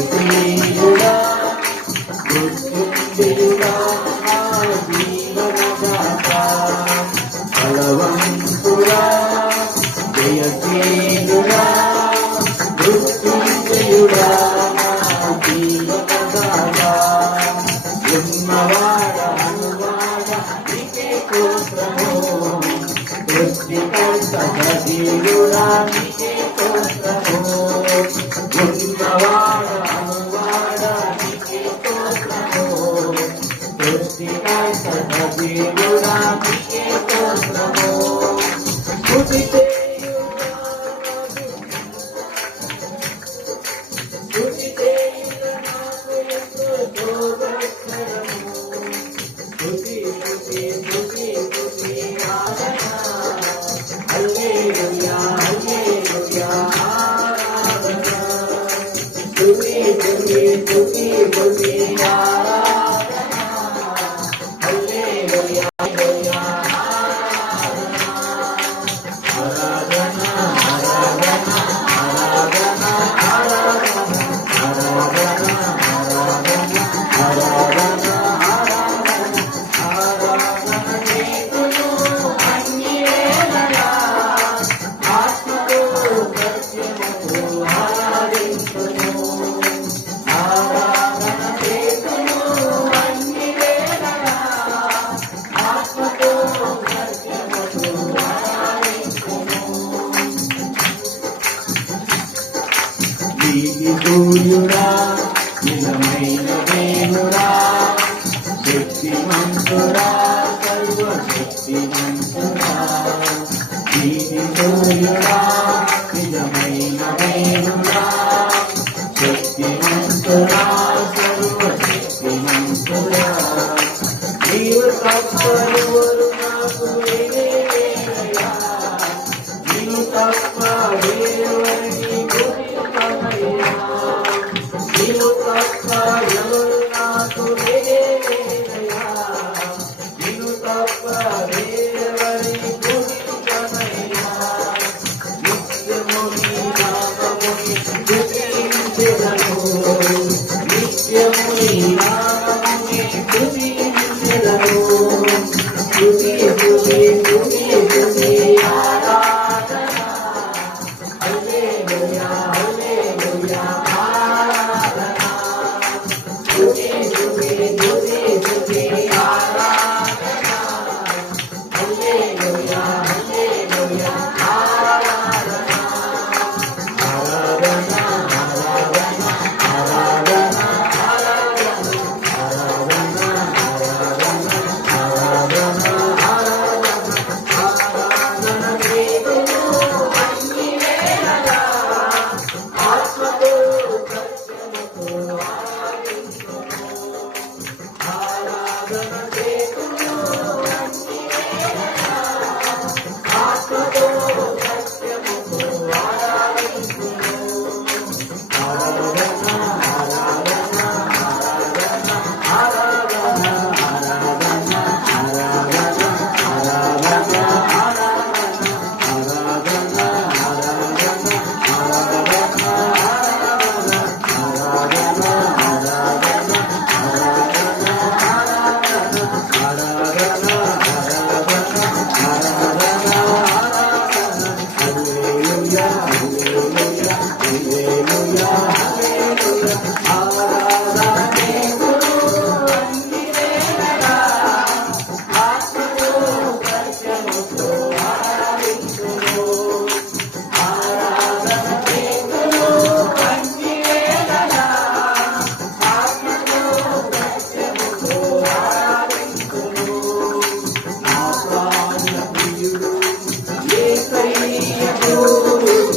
జయశీలుడా మృత్యుంజయుడా నా జీవనదాత బలవంతుడా జయశీలుడా మృత్యుంజయుడా నా జీవనదాత ఉన్నవాడ అనువాడ నీకే స్తోత్రము సృష్టికర్త సజీవుడా నీకే స్తోత్రము ఉన్నవాడ అనువాడ నీకే స్తోత్రము సృష్టికర్త సజీవుడా నీకే స్తోత్రము స్తుతి సూర్యుడా నిజమైన దేవుడా శక్తిమంతుడా సర్వశక్తిమంతుడా నీతి సూర్యుడా నిజమైన దేవుడా శక్తిమంతుడా సర్వశక్తిమంతుడా నీవు తప్ప ఎవరు నాకు లేరయ్యా నీవు తప్ప వేరెవరికి నీవు తప్ప ఎవరు నాకు లేరయ్యా నీవు తప్ప వేరెవరికి పూజించమయ్యా నిత్యము నీ నామముని స్తుతించెదను నిత్యము నీ నామముని స్తుతించెదను స్తుతి స్తుతి స్తుతి